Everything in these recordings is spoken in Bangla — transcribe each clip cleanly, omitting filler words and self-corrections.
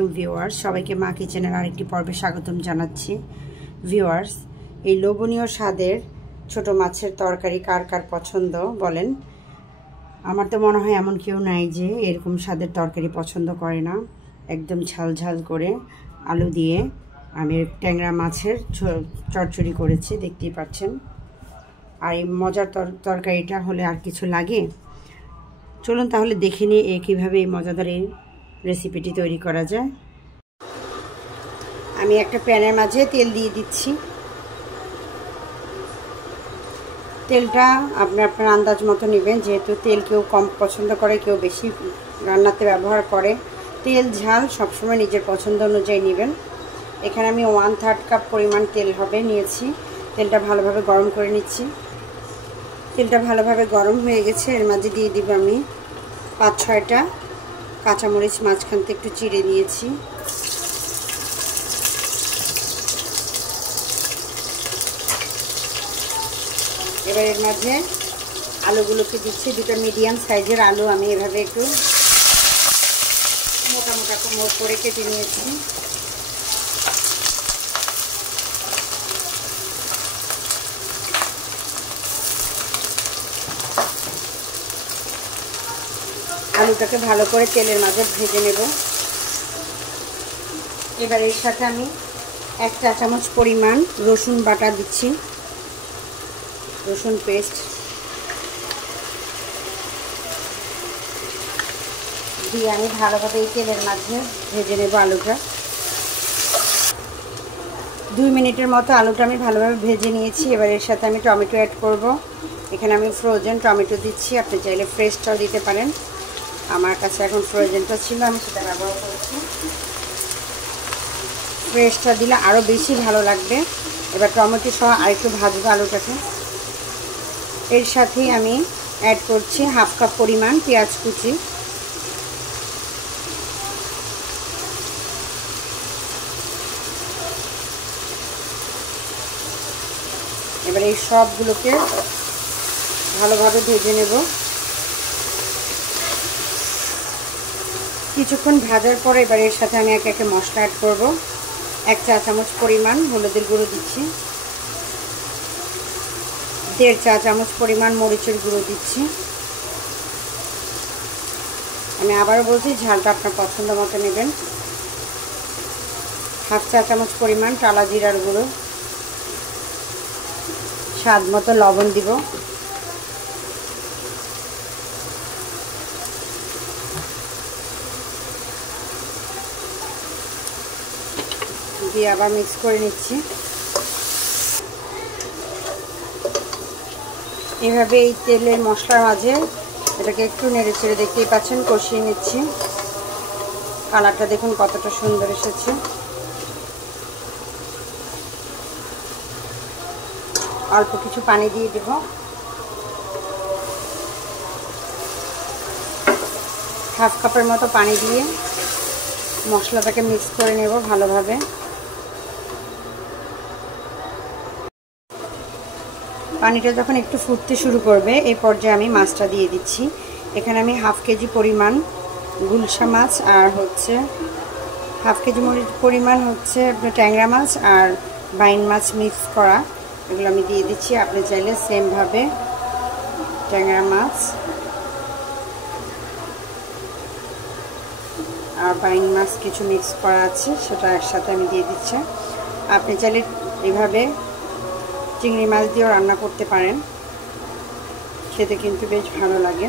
আলাইকুম ভিউয়ার্স, সবাইকে মা কিচেনের আরেকটি পর্বে স্বাগতম জানাচ্ছি। ভিউয়ার্স, এই লোভনীয় স্বাদের ছোট মাছের তরকারি কার কার পছন্দ বলেন? আমার তো মনে হয় এমন কেউ নাই যে এরকম স্বাদের তরকারি পছন্দ করে না। একদম ঝাল ঝাল করে আলু দিয়ে আমি ট্যাংরা মাছের চচ্চড়ি করেছি, দেখতেই পাচ্ছেন। আর এই মজার তরকারিটা হলে আর কিছু লাগে? চলুন তাহলে দেখে নিই কীভাবে এই মজাদার এই রেসিপিটি তৈরি করা যায়। আমি একটা প্যানের মাঝে তেল দিয়ে দিচ্ছি। তেলটা আপনার আন্দাজ মতো নেবেন, যেহেতু তেল কেউ কম পছন্দ করে, কেউ বেশি রান্নাতে ব্যবহার করে। তেল ঝাল সবসময় নিজের পছন্দ অনুযায়ী নেবেন। এখানে আমি 1/3 কাপ পরিমাণ তেল নিয়েছি। তেলটা ভালোভাবে গরম করে নিচ্ছি। তেলটা ভালোভাবে গরম হয়ে গেছে। এর মাঝে দিয়ে দিব আমি 5-6টা কাঁচামরিচ মাঝখান থেকে একটু চিড়ে নিয়েছি। এবার এর মাঝে আলুগুলোকে দিচ্ছি। দুটো মিডিয়াম সাইজের আলু আমি এভাবে একটু মোটা মোটা কোমর করে কেটে নিয়েছি। আলুটাকে ভালো করে তেলের মাঝে ভেজে নেব। এবার এর সাথে আমি 1 চা চামচ পরিমাণ রসুন বাটা দিচ্ছি, রসুন পেস্ট দিয়ে আমি ভালোভাবে এই তেলের মাঝে ভেজে নেব আলুটা। 2 মিনিটের মতো আলুটা আমি ভালোভাবে ভেজে নিয়েছি। এবার এর সাথে আমি টমেটো অ্যাড করব। এখানে আমি ফ্রোজেন টমেটো দিচ্ছি, আপনি চাইলে ফ্রেশটাও দিতে পারেন। আমার কাছে এখন ফ্রোজেনটা ছিল, আমি সেটা ব্যবহার করছি। ফ্রেশটা দিলে আরও বেশি ভালো লাগবে। এবার টমেটো সহ আরেকটু ভাজবো আলুটাকে। এর সাথেই আমি অ্যাড করছি 1/2 কাপ পরিমাণ পেঁয়াজ কুচি। এবার এই সবগুলোকে ভালোভাবে ভেজে নেব। কিছুক্ষণ ভাজার পরে এবার এর সাথে আমি একে একে মশলা অ্যাড করব। 1 চা চামচ পরিমাণ হলুদের গুঁড়ো দিচ্ছি, 1.5 চা চামচ পরিমাণ মরিচের গুঁড়ো দিচ্ছি। আমি আবারও বলছি, ঝালটা আপনার পছন্দ মতো নেবেন। 1/2 চা চামচ পরিমাণ টালা জিরার গুঁড়ো, স্বাদ মতো লবণ দিব। দিয়ে আবার মিক্স করে নিচ্ছি। এভাবে এই তেলের মশলার মাঝে এটাকে একটু নেড়ে চেড়ে, দেখতেই পাচ্ছেন, কষিয়ে নিচ্ছি। কালারটা দেখুন কতটা সুন্দর এসেছে। অল্প কিছু পানি দিয়ে দেব। হাফ কাপের মতো পানি দিয়ে মশলাটাকে মিক্স করে নেব ভালোভাবে। পানিটা যখন একটু ফুটতে শুরু করবে, এই পর্যায়ে আমি মাছটা দিয়ে দিচ্ছি। এখানে আমি 1/2 কেজি পরিমাণ গুলশা মাছ আর 1/2 কেজি পরিমাণ ট্যাংরা মাছ আর বাইন মাছ মিক্স করা, এগুলো আমি দিয়ে দিচ্ছি। আপনি চাইলে সেমভাবে ট্যাংরা মাছ আর বাইন মাছ কিছু মিক্স করা আছে, সেটা একসাথে আমি দিয়ে দিচ্ছি। আপনি চাইলে এইভাবে চিংড়ি মাছ দিয়েও রান্না করতে পারেন, খেতে কিন্তু বেশ ভালো লাগে।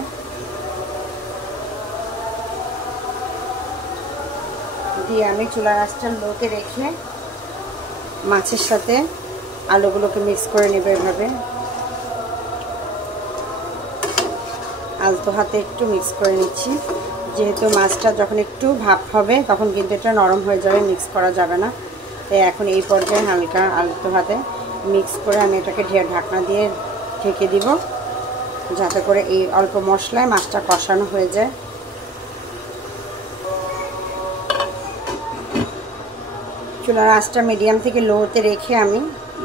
দিয়ে আমি চুলার আঁচটা লোতে রেখে মাছের সাথে আলুগুলোকে মিক্স করে নেব। এভাবে আলতো হাতে একটু মিক্স করে নিচ্ছি, যেহেতু মাছটা যখন একটু ভাপ হবে তখন কিন্তু এটা নরম হয়ে যাবে, মিক্স করা যাবে না। তাই এখন এই পর্যায়ে হালকা আলতো হাতে মিক্স করে আমি এটাকে ঢাকনা দিয়ে ঢেকে দিব, যাতে করে এই অল্প মশলায় মাছটা কষানো হয়ে যায়। চুলার আঁচটা মিডিয়াম থেকে লোতে রেখে আমি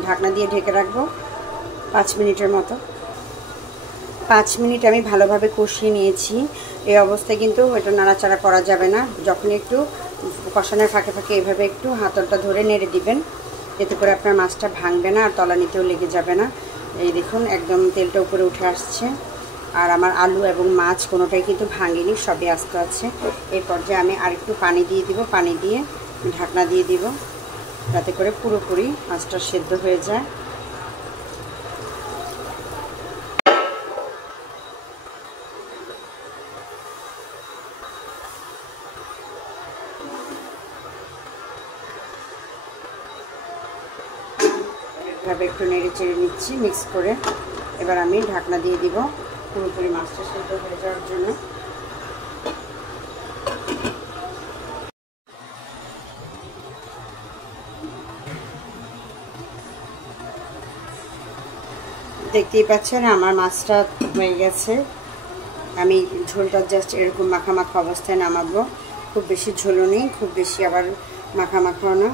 ঢাকনা দিয়ে ঢেকে রাখবো 5 মিনিটের মতো। 5 মিনিট আমি ভালোভাবে কষিয়ে নিয়েছি। এই অবস্থায় কিন্তু এটা নাড়াচাড়া করা যাবে না। যখন একটু কষানোর ফাঁকে ফাঁকে এভাবে একটু হাতলটা ধরে নেড়ে দিবেন, এতে করে আপনার মাছটা ভাঙবে না আর তলানিতেও লেগে যাবে না। এই দেখুন একদম তেলটা উপরে উঠে আসছে, আর আমার আলু এবং মাছ কোনোটাই কিন্তু ভাঙেনি, সবই আস্ত আছে। এই পর্যায়ে আমি আরেকটু পানি দিয়ে দিব, পানি দিয়ে ঢাকনা দিয়ে দিব, যাতে করে পুরোপুরি মাছটা সেদ্ধ হয়ে যায়। এভাবে একটু নেড়ে চেড়ে নিচ্ছি মিক্স করে। এবার আমি ঢাকনা দিয়ে দিব পুরোপুরি মাছটা সেদ্ধ হয়ে যাওয়ার জন্য। দেখতেই পাচ্ছেন আমার মাছটা হয়ে গেছে। আমি ঝোলটা জাস্ট এরকম মাখা মাখা অবস্থায় নামাবো, খুব বেশি ঝোলও নেই, খুব বেশি আবার মাখা মাখাও না।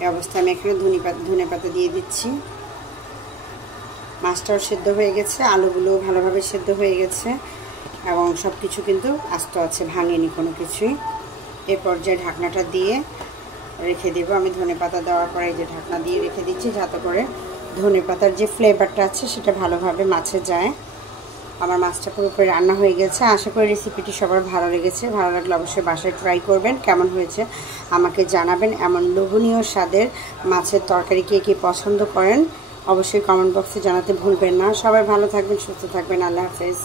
এই অবস্থায় আমি এখানে ধনে পাতা দিয়ে দিচ্ছি। মাছটাও সেদ্ধ হয়ে গেছে, আলুগুলোও ভালোভাবে সেদ্ধ হয়ে গেছে এবং সব কিছু কিন্তু আস্ত আছে, ভাঙেনি কোনো কিছুই। এই পর্যায়ে ঢাকনাটা দিয়ে রেখে দেবো। আমি ধনে পাতা দেওয়ার পরে এই যে ঢাকনা দিয়ে রেখে দিচ্ছি, যাতে করে ধনে পাতার যে ফ্লেভারটা আছে সেটা ভালোভাবে মাছে যায়। আমার মাছটা পুরোপুরি রান্না হয়ে গেছে। আশা করি রেসিপিটি সবার ভালো লেগেছে। ভালো লাগলে অবশ্যই বাসায় ট্রাই করবেন, কেমন হয়েছে আমাকে জানাবেন। এমন লোভনীয় স্বাদের মাছের তরকারি কে কে পছন্দ করেন অবশ্যই কমেন্ট বক্সে জানাতে ভুলবেন না। সবাই ভালো থাকবেন, সুস্থ থাকবেন। আল্লাহ হাফেজ।